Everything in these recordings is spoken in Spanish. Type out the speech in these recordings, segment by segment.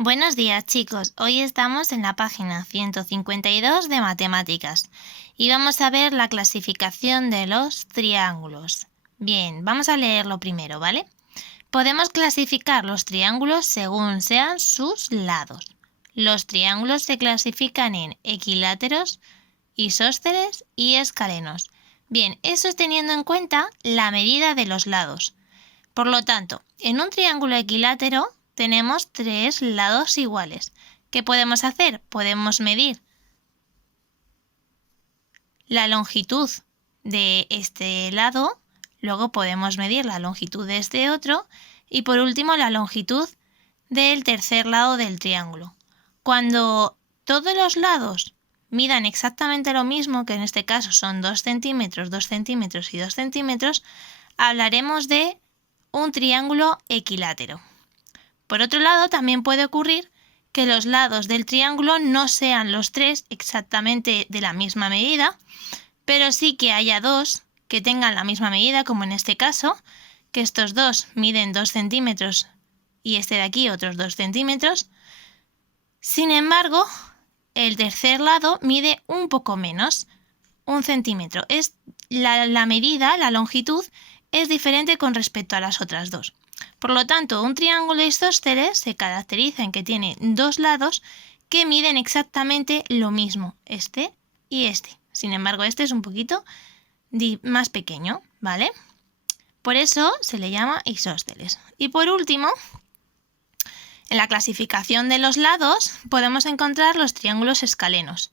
Buenos días, chicos. Hoy estamos en la página 152 de matemáticas y vamos a ver la clasificación de los triángulos. Bien, vamos a leerlo primero, ¿vale? Podemos clasificar los triángulos según sean sus lados. Los triángulos se clasifican en equiláteros, isósceles y escalenos. Bien, eso es teniendo en cuenta la medida de los lados. Por lo tanto, en un triángulo equilátero tenemos tres lados iguales. ¿Qué podemos hacer? Podemos medir la longitud de este lado, luego podemos medir la longitud de este otro y por último la longitud del tercer lado del triángulo. Cuando todos los lados midan exactamente lo mismo, que en este caso son 2 centímetros, 2 centímetros y 2 centímetros, hablaremos de un triángulo equilátero. Por otro lado, también puede ocurrir que los lados del triángulo no sean los tres exactamente de la misma medida, pero sí que haya dos que tengan la misma medida, como en este caso, que estos dos miden 2 centímetros y este de aquí otros 2 centímetros. Sin embargo, el tercer lado mide un poco menos, 1 centímetro. La medida, la longitud, es diferente con respecto a las otras dos. Por lo tanto, un triángulo isósceles se caracteriza en que tiene dos lados que miden exactamente lo mismo, este y este. Sin embargo, este es un poquito más pequeño, ¿vale? Por eso se le llama isósceles. Y por último, en la clasificación de los lados podemos encontrar los triángulos escalenos.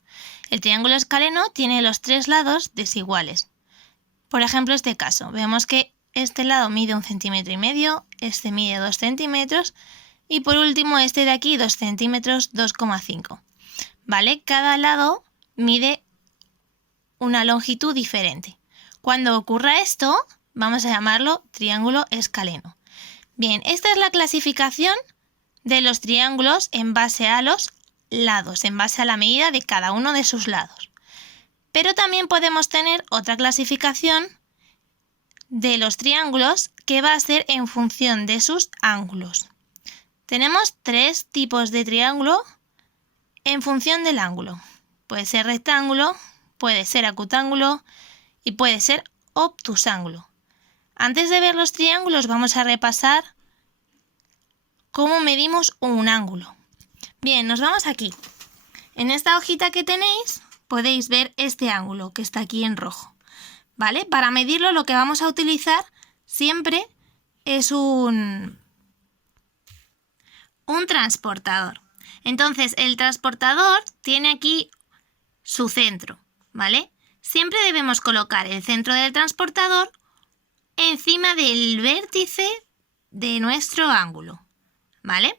El triángulo escaleno tiene los tres lados desiguales. Por ejemplo, este caso, vemos que este lado mide 1,5 centímetros, este mide 2 centímetros y por último este de aquí 2 centímetros 2,5. ¿Vale? Cada lado mide una longitud diferente. Cuando ocurra esto, vamos a llamarlo triángulo escaleno. Bien, esta es la clasificación de los triángulos en base a los lados, en base a la medida de cada uno de sus lados. Pero también podemos tener otra clasificación de los triángulos que va a ser en función de sus ángulos. Tenemos tres tipos de triángulo en función del ángulo. Puede ser rectángulo, puede ser acutángulo y puede ser obtusángulo. Antes de ver los triángulos vamos a repasar cómo medimos un ángulo. Bien, nos vamos aquí. En esta hojita que tenéis podéis ver este ángulo que está aquí en rojo. ¿Vale? Para medirlo lo que vamos a utilizar siempre es un transportador. Entonces, el transportador tiene aquí su centro, ¿vale? Siempre debemos colocar el centro del transportador encima del vértice de nuestro ángulo, ¿vale?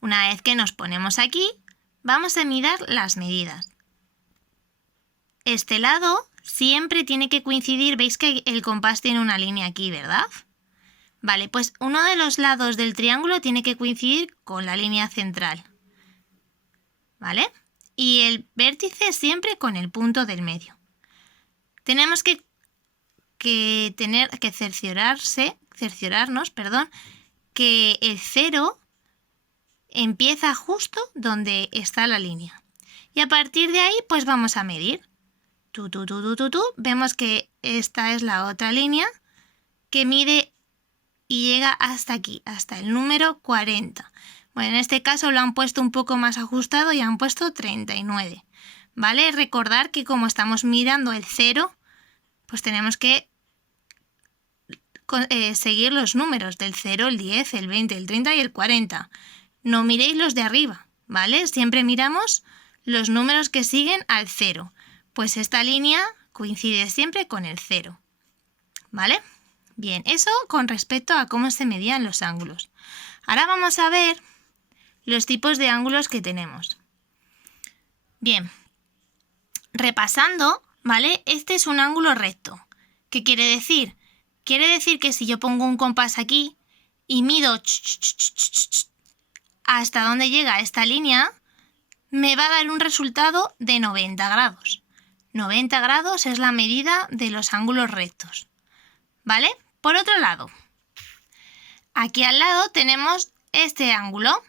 Una vez que nos ponemos aquí, vamos a mirar las medidas. Este lado siempre tiene que coincidir, veis que el compás tiene una línea aquí, ¿verdad? Vale, pues uno de los lados del triángulo tiene que coincidir con la línea central, ¿vale? Y el vértice siempre con el punto del medio. Tenemos que cerciorarnos, que el cero empieza justo donde está la línea. Y a partir de ahí, pues vamos a medir. Vemos que esta es la otra línea que mide y llega hasta aquí, hasta el número 40. Bueno, en este caso lo han puesto un poco más ajustado y han puesto 39. ¿Vale? Recordar que como estamos mirando el 0, pues tenemos que seguir los números del 0, el 10, el 20, el 30 y el 40. No miréis los de arriba, ¿vale? Siempre miramos los números que siguen al 0. Pues esta línea coincide siempre con el 0, ¿vale? Bien, eso con respecto a cómo se medían los ángulos. Ahora vamos a ver los tipos de ángulos que tenemos. Bien, repasando, ¿vale? Este es un ángulo recto. ¿Qué quiere decir? Quiere decir que si yo pongo un compás aquí y mido hasta donde llega esta línea, me va a dar un resultado de 90 grados. 90 grados es la medida de los ángulos rectos, ¿vale? Por otro lado, aquí al lado tenemos este ángulo.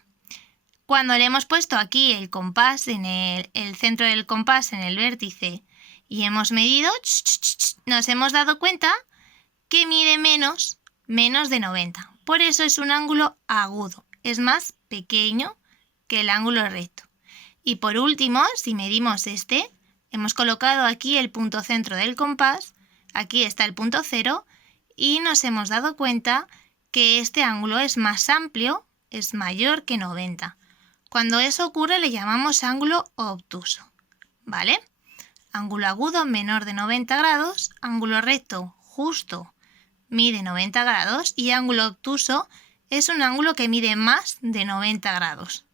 Cuando le hemos puesto aquí el compás, en el centro del compás en el vértice y hemos medido, nos hemos dado cuenta que mide menos de 90. Por eso es un ángulo agudo, es más pequeño que el ángulo recto. Y por último, si medimos este, hemos colocado aquí el punto centro del compás, aquí está el punto cero y nos hemos dado cuenta que este ángulo es más amplio, es mayor que 90. Cuando eso ocurre le llamamos ángulo obtuso, ¿vale? Ángulo agudo menor de 90 grados, ángulo recto justo mide 90 grados y ángulo obtuso es un ángulo que mide más de 90 grados.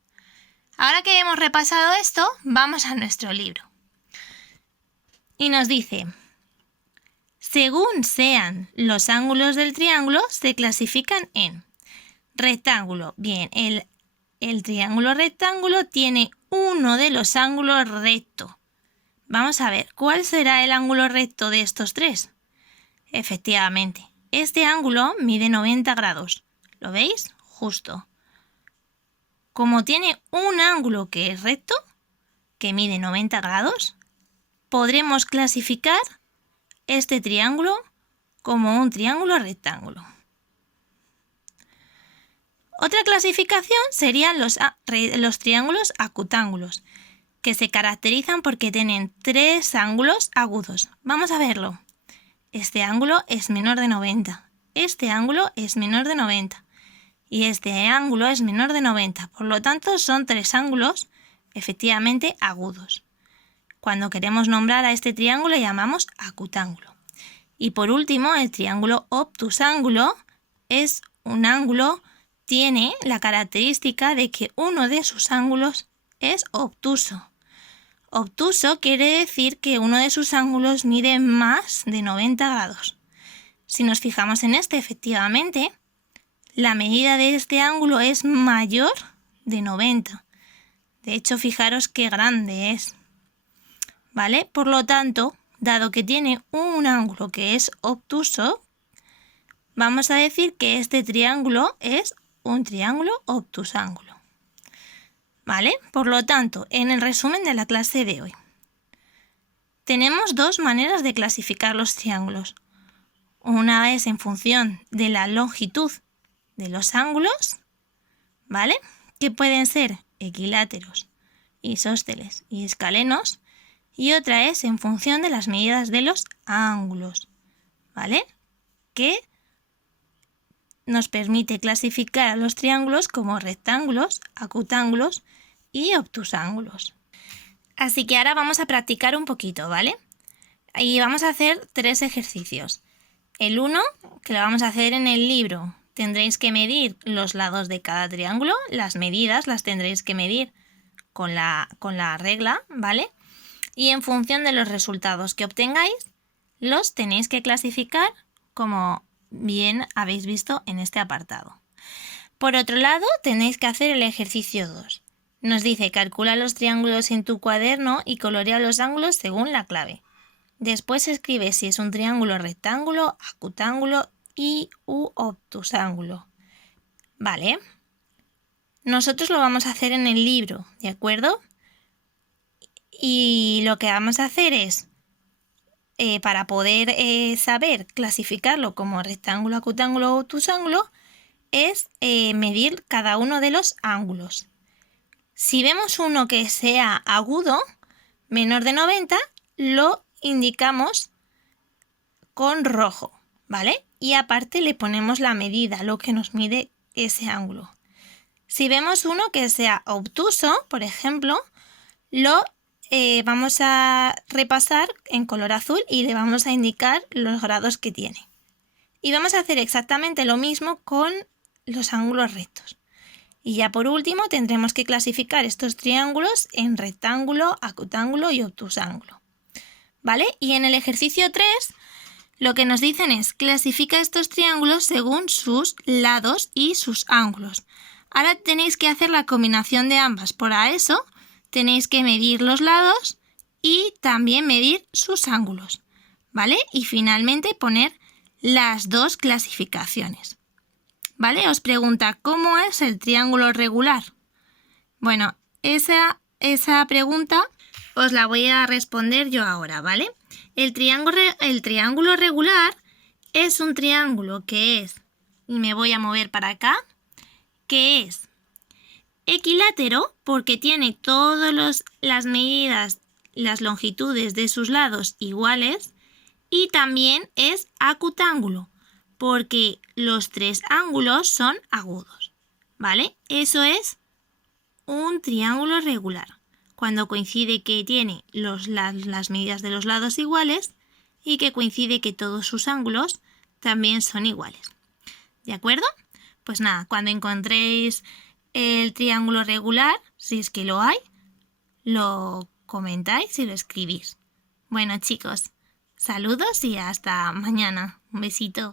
Ahora que hemos repasado esto, vamos a nuestro libro. Y nos dice, según sean los ángulos del triángulo, se clasifican en rectángulo. Bien, el triángulo rectángulo tiene uno de los ángulos recto. Vamos a ver, ¿cuál será el ángulo recto de estos tres? Efectivamente, este ángulo mide 90 grados. ¿Lo veis? Justo. Como tiene un ángulo que es recto, que mide 90 grados, podremos clasificar este triángulo como un triángulo rectángulo. Otra clasificación serían los triángulos acutángulos, que se caracterizan porque tienen tres ángulos agudos. Vamos a verlo. Este ángulo es menor de 90, este ángulo es menor de 90 y este ángulo es menor de 90. Por lo tanto, son tres ángulos efectivamente agudos. Cuando queremos nombrar a este triángulo le llamamos acutángulo. Y por último, el triángulo obtusángulo es un ángulo, tiene la característica de que uno de sus ángulos es obtuso. Obtuso quiere decir que uno de sus ángulos mide más de 90 grados. Si nos fijamos en este, efectivamente, la medida de este ángulo es mayor de 90. De hecho, fijaros qué grande es. ¿Vale? Por lo tanto, dado que tiene un ángulo que es obtuso, vamos a decir que este triángulo es un triángulo obtusángulo. ¿Vale? Por lo tanto, en el resumen de la clase de hoy, tenemos dos maneras de clasificar los triángulos. Una es en función de la longitud de los ángulos, ¿vale? Que pueden ser equiláteros, isósceles y escalenos. Y otra es en función de las medidas de los ángulos, ¿vale? Que nos permite clasificar a los triángulos como rectángulos, acutángulos y obtusángulos. Así que ahora vamos a practicar un poquito, ¿vale? Y vamos a hacer 3 ejercicios. El 1, que lo vamos a hacer en el libro. Tendréis que medir los lados de cada triángulo, las medidas las tendréis que medir con la regla, ¿vale? Y en función de los resultados que obtengáis, los tenéis que clasificar como bien habéis visto en este apartado. Por otro lado, tenéis que hacer el ejercicio 2. Nos dice, calcula los triángulos en tu cuaderno y colorea los ángulos según la clave. Después escribe si es un triángulo rectángulo, acutángulo y u obtusángulo. ¿Vale? Nosotros lo vamos a hacer en el libro, ¿de acuerdo? Y lo que vamos a hacer es, para poder saber clasificarlo como rectángulo, acutángulo o obtusángulo, es medir cada uno de los ángulos. Si vemos uno que sea agudo, menor de 90, lo indicamos con rojo, ¿vale? Y aparte le ponemos la medida, lo que nos mide ese ángulo. Si vemos uno que sea obtuso, por ejemplo, lo vamos a repasar en color azul y le vamos a indicar los grados que tiene. Y vamos a hacer exactamente lo mismo con los ángulos rectos. Y ya por último tendremos que clasificar estos triángulos en rectángulo, acutángulo y obtusángulo. ¿Vale? Y en el ejercicio 3 lo que nos dicen es clasifica estos triángulos según sus lados y sus ángulos. Ahora tenéis que hacer la combinación de ambas. Para eso tenéis que medir los lados y también medir sus ángulos, ¿vale? Y finalmente poner las dos clasificaciones, ¿vale? Os pregunta, ¿cómo es el triángulo regular? Bueno, esa pregunta os la voy a responder yo ahora, ¿vale? El triángulo regular es un triángulo que es, y me voy a mover para acá, que es equilátero porque tiene todas las medidas, las longitudes de sus lados iguales, y también es acutángulo porque los tres ángulos son agudos, ¿vale? Eso es un triángulo regular, cuando coincide que tiene las medidas de los lados iguales y que coincide que todos sus ángulos también son iguales. ¿De acuerdo? Pues nada, cuando encontréis el triángulo regular, si es que lo hay, lo comentáis y lo escribís. Bueno, chicos, saludos y hasta mañana. Un besito.